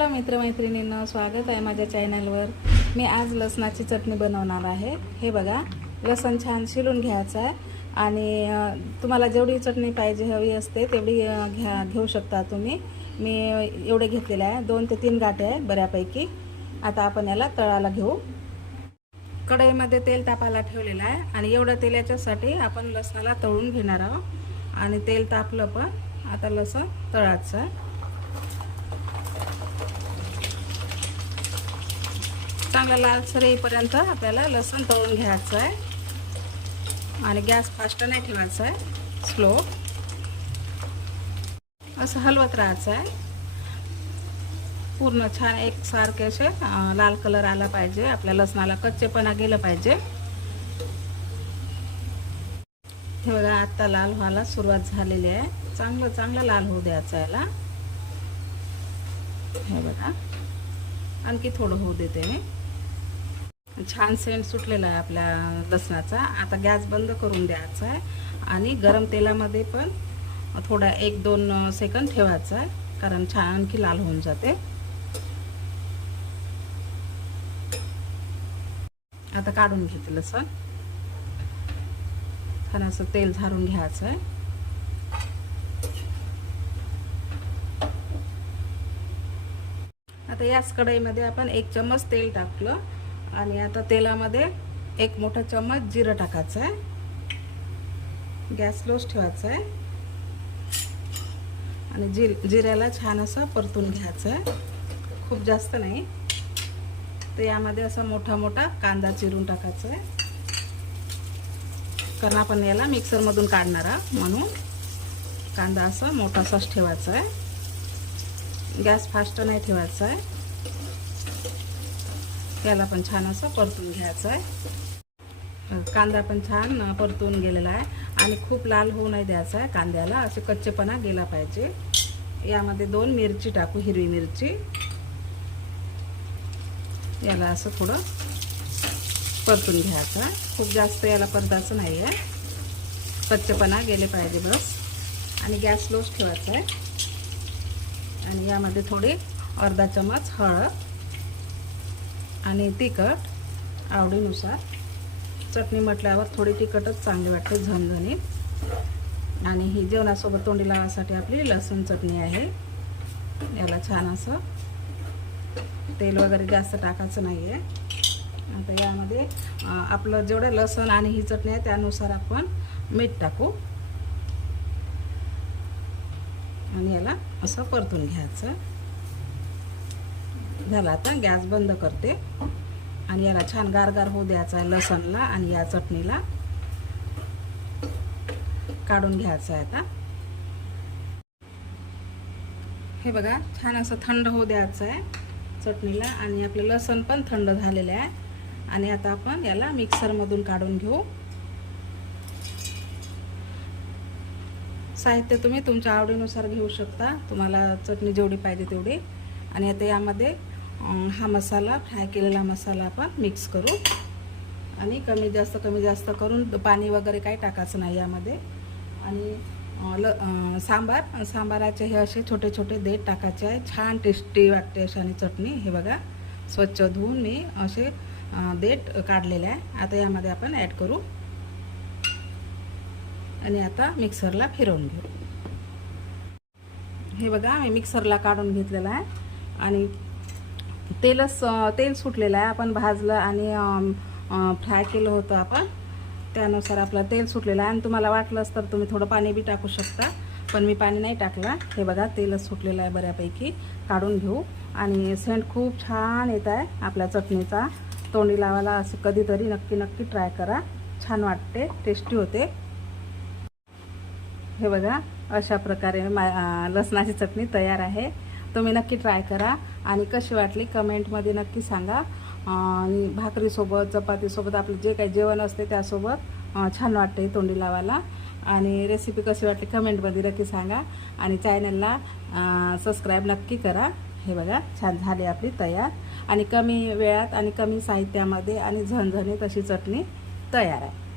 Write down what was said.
चला मित्रमैत्रिणींना स्वागत आहे माझ्या चॅनलवर. मी आज लसणाची चटणी बनवणार आहे. हे बघा लसण छान शिलून घ्यायचं आहे. आणि तुम्हाला जेवढी चटणी पाहिजे हवी असते तेवढी घ्या घेऊ शकता तुम्ही. मी एवढे घेतलेले आहे. दोन ते तीन गाठे आहे बऱ्यापैकी. आता आपण याला तळाला घेऊ. कढईमध्ये तेल तापायला ठेवलेलं आहे. आणि एवढं तेल याच्यासाठी आपण लसणाला तळून घेणार आहोत. आणि तेल तापलं पण आता लसण तळायचं आहे. चांगला लालसर येईपर्यंत आपल्याला लसण तळून घ्यायचं आहे. आणि गॅस फास्ट नाही ठेवायचा आहे. स्लो असं हलवत राहायचं आहे. पूर्ण छान एकसारखे असे लाल कलर आला पाहिजे. आपल्या लसणाला कच्चेपणा गेलं पाहिजे. हे बघा आत्ता लाल व्हायला सुरुवात झालेली आहे. चांगलं चांगलं लाल होऊ द्यायचं याला. हे बघा. आणखी थोडं होऊ देते मी. छान सेंट सुटलेला आहे आपल्या लसणाचा. आता गॅस बंद करून द्यायचा आहे आणि गरम तेलामध्ये पण थोडा एक दोन सेकंद ठेवायचा आहे कारण छान आणखी लाल होऊन जाते. आता काढून घेते लसण. छान असं तेल झारून घ्यायचं आहे. आता याच कढईमध्ये आपण एक चम्मच तेल टाकलं. आणि आता तेलामध्ये एक मोठा चम्मच जिरं टाकायचं आहे. गॅस लोस ठेवायचा आहे. आणि जिर जिऱ्याला छान असं परतून घ्यायचं आहे. खूप जास्त नाही. तर यामध्ये असा मोठा मोठा कांदा चिरून टाकायचा आहे. कारण आपण याला मिक्सरमधून काढणार म्हणून. कांदा असा मोठासाच ठेवायचा आहे. गॅस फास्ट नाही ठेवायचा आहे. त्याला पण छान असं परतून घ्यायचं आहे. कांदा पण छान परतून गेलेला आहे. आणि खूप लाल होऊ नाही द्यायचा आहे कांद्याला. असे कच्चेपणा गेला पाहिजे. यामध्ये दोन मिरची टाकू हिरवी मिरची. याला असं थोडं परतून घ्यायचं आहे. खूप जास्त याला परतायचं नाही आहे. कच्चेपणा गेले पाहिजे बस. आणि गॅस लोच ठेवायचा आहे. आणि यामध्ये थोडी अर्धा चमच हळद. आणि तिखट आवडीनुसार. चटणी म्हटल्यावर थोडी तिखटच चांगली वाटते झणझणीत. आणि ही जेवणासोबत तोंडी लावासाठी आपली लसूण चटणी आहे. याला छान असं तेल वगैरे जास्त टाकायचं नाही आहे आता यामध्ये आपलं जेवढं लसूण आणि ही चटणी आहे त्यानुसार आपण मीठ टाकू. आणि याला असं परतून घ्यायचं. झाला आता गॅस बंद करते. आणि याला छान गारगार होऊ द्यायचा आहे लसणला आणि या चटणीला. काढून घ्यायचं आहे आता. हे बघा छान असं थंड होऊ द्यायचं आहे चटणीला. आणि आपलं लसण पण थंड झालेलं आहे. आणि आता आपण याला मिक्सरमधून काढून घेऊ. साहित्य तुम्ही तुमच्या आवडीनुसार घेऊ शकता. तुम्हाला चटणी जेवढी पाहिजे तेवढी. आणि आता यामध्ये हा मसाला फ्राय केलेला मसाला आपण मिक्स करू. आणि कमी जास्त कमी जास्त करून पाणी वगैरे काही टाकायचं नाही यामध्ये. आणि ल सांबार सांबाराचे हे असे छोटे छोटे देठ टाकायचे आहे. छान टेस्टी वाटते अशाने चटणी. हे बघा स्वच्छ धुवून मी असे देठ काढलेले आहे. आता यामध्ये आपण ॲड करू. आणि आता मिक्सरला फिरवून घेऊ. हे बघा मी मिक्सरला काढून घेतलेला आहे. आणि तेलच तेल सुटलेलं आहे. आपण भाजलं आणि फ्राय केलं होतं आपण. त्यानुसार आपलं तेल सुटलेलं आहे. आणि तुम्हाला वाटलंच तर तुम्ही थोडं पाणी बी टाकू शकता. पण मी पाणी नाही टाकला. हे बघा तेलच सुटलेलं आहे बऱ्यापैकी. काढून घेऊ. आणि सेंट खूप छान येत आहे आपल्या चटणीचा. तोंडी लावायला असं कधीतरी नक्की नक्की ट्राय करा. छान वाटते. टेस्टी होते. हे बघा अशा प्रकारे मा लसणाची चटणी तयार आहे. तुम्ही नक्की ट्राय करा आणि कशी वाटली कमेंटमध्ये नक्की सांगा. आणि भाकरीसोबत चपातीसोबत आपलं जे काही जेवण असते त्यासोबत छान वाटते तोंडी लावायला. आणि रेसिपी कशी वाटली कमेंटमध्ये नक्की सांगा. आणि चॅनलला सबस्क्राईब नक्की करा. हे बघा छान झाली आपली तयार. आणि कमी वेळात आणि कमी साहित्यामध्ये आणि झणझणीत अशी चटणी तयार आहे.